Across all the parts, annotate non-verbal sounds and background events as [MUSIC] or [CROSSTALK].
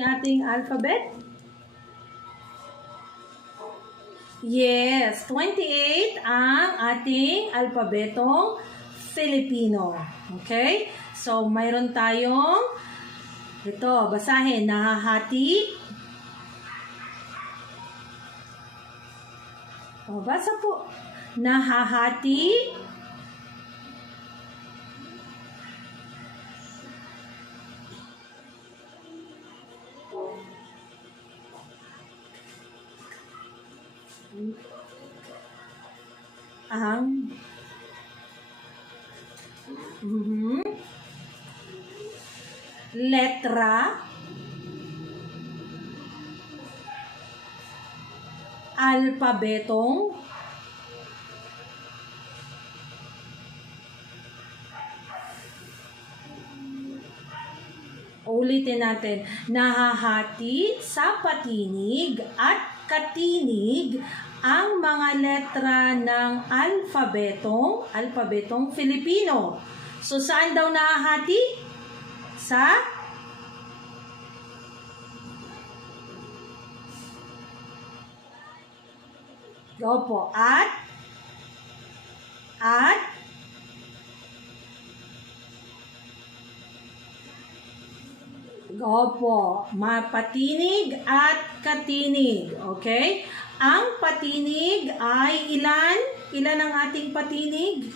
ating alphabet? Yes, 28 ang ating alpabetong Filipino. Okay? So, mayroon tayong ito, basahin, nahahati. O, basa po. Nahahati. Ang Mhm. letra. Alpabetong Ulitin natin, nahahati sa patinig at katinig ang mga letra ng alpabetong alpabetong Filipino. So saan daw nahahati? Sa Opo, at at Opo, mapatinig at katinig. Okay? Ang patinig ay ilan? Ilan ang ating patinig?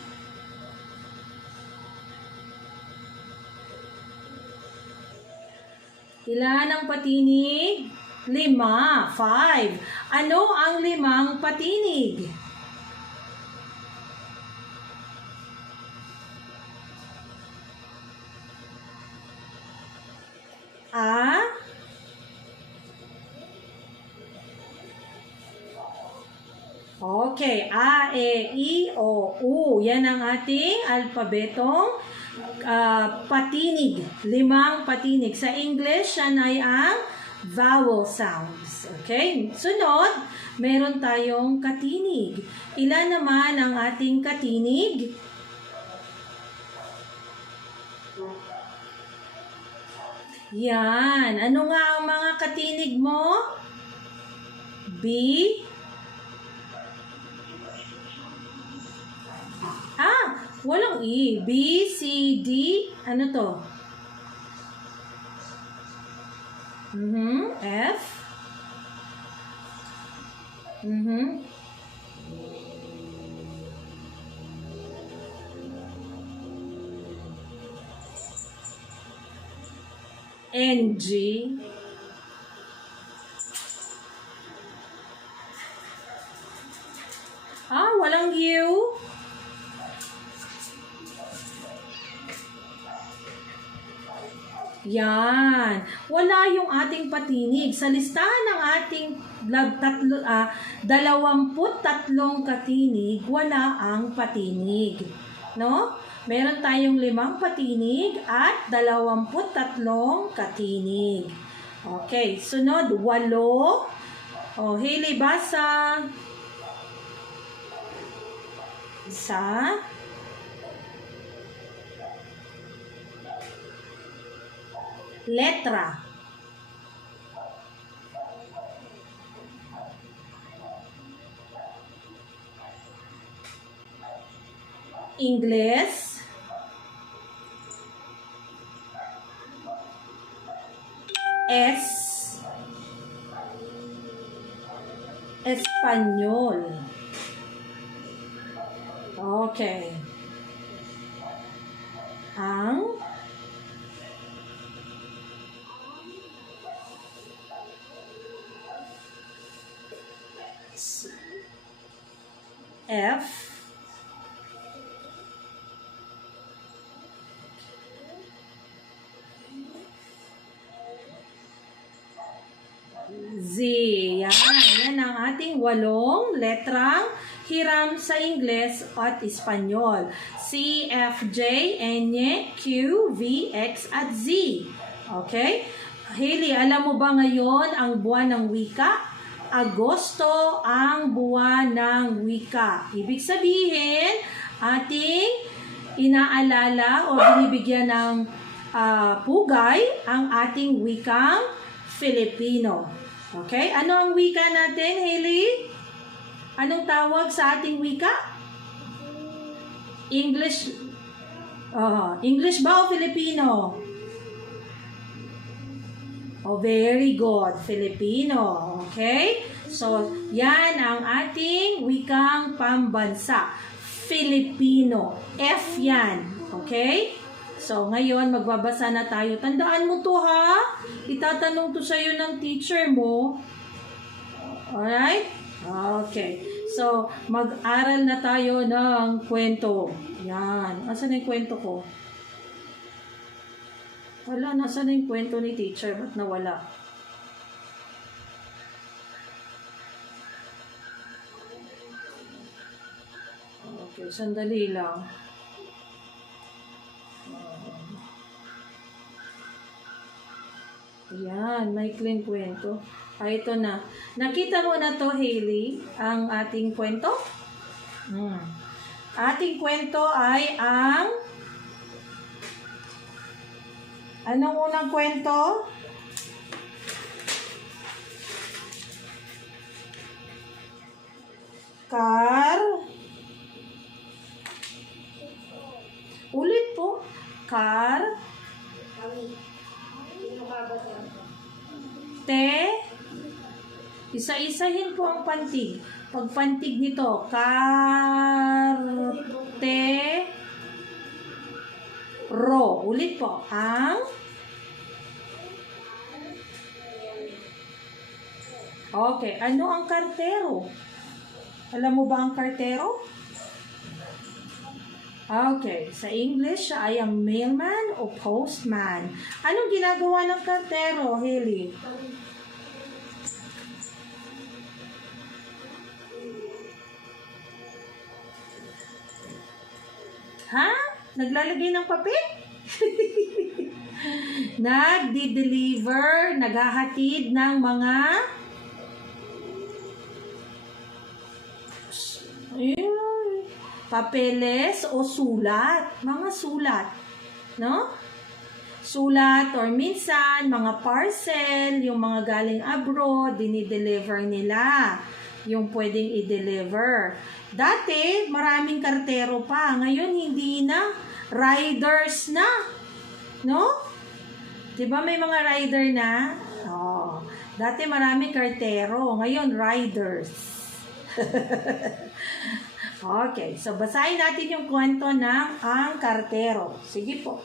Ilan ang patinig? Lima. Five. Ano ang limang patinig? A. Okay, A, E, I, O, U. Yan ang ating alpabetong ah, patinig. Limang patinig. Sa English, yan ay ang vowel sounds. Okay? Sunod, meron tayong katinig. Ilan naman ang ating katinig? Yan. Ano nga ang mga katinig mo? B. Ah, walang E. B, C, D. Ano to? Mhm. F. Mhm. N, G. Ah, walang U. Yan. Wala yung ating patinig. Sa listahan ng ating lab, tatlo, ah, dalawamput tatlong katinig, wala ang patinig. No? Meron tayong limang patinig at dalawamput tatlong katinig. Okay, sunod, walo. O, Hailey, basa. Isa. Letra. Ingles. Espanyol. Okay. Ang S- F walong letrang hiram sa Ingles at Espanyol. C, F, J, N, Q, V, X, at Z. Okay? Hailey, alam mo ba ngayon ang buwan ng wika? Agosto ang buwan ng wika. Ibig sabihin, ating inaalala o binibigyan ng ah, pugay ang ating wikang Filipino. Okay? Ano ang wika natin, Haley? Anong tawag sa ating wika? English. Oh, English ba o Filipino? Oh, very good. Filipino. Okay? So, yan ang ating wikang pambansa. Filipino. F yan. Okay? So, ngayon, magbabasa na tayo. Tandaan mo to, ha? Itatanong to sa'yo ng teacher mo. Alright? Okay. So, mag-aral na tayo ng kwento. Yan. Asan na yung kwento ko? Wala, nasa na yung kwento ni teacher? Ba't nawala? Okay, sandali lang. Ayan, may clean kwento. Ah, ito na. Nakita mo na to, Hailey, ang ating kwento? Hmm. Ating kwento ay ang... Anong unang kwento? Car... Ulit po. Car... Te... Isa-isahin po ang pantig. Pag pantig nito, karte, ro. Ulit po. Ang Okay, ano ang kartero? Alam mo ba ang kartero? Okay, sa English, siya ay ang mailman o postman. Anong ginagawa ng kartero, Haley? Ha? Naglalagay ng papel? [LAUGHS] Nagdi-deliver, naghahatid ng mga papeles o sulat. Mga sulat. No? Sulat or minsan, mga parcel, yung mga galing abroad, dinideliver nila. Yung pwedeng i-deliver. Dati, maraming kartero pa. Ngayon, hindi na. Riders na. No? Di ba may mga rider na? Oh. Dati maraming kartero. Ngayon, riders. [LAUGHS] okay. So, basahin natin yung kwento ng ang kartero. Sige po.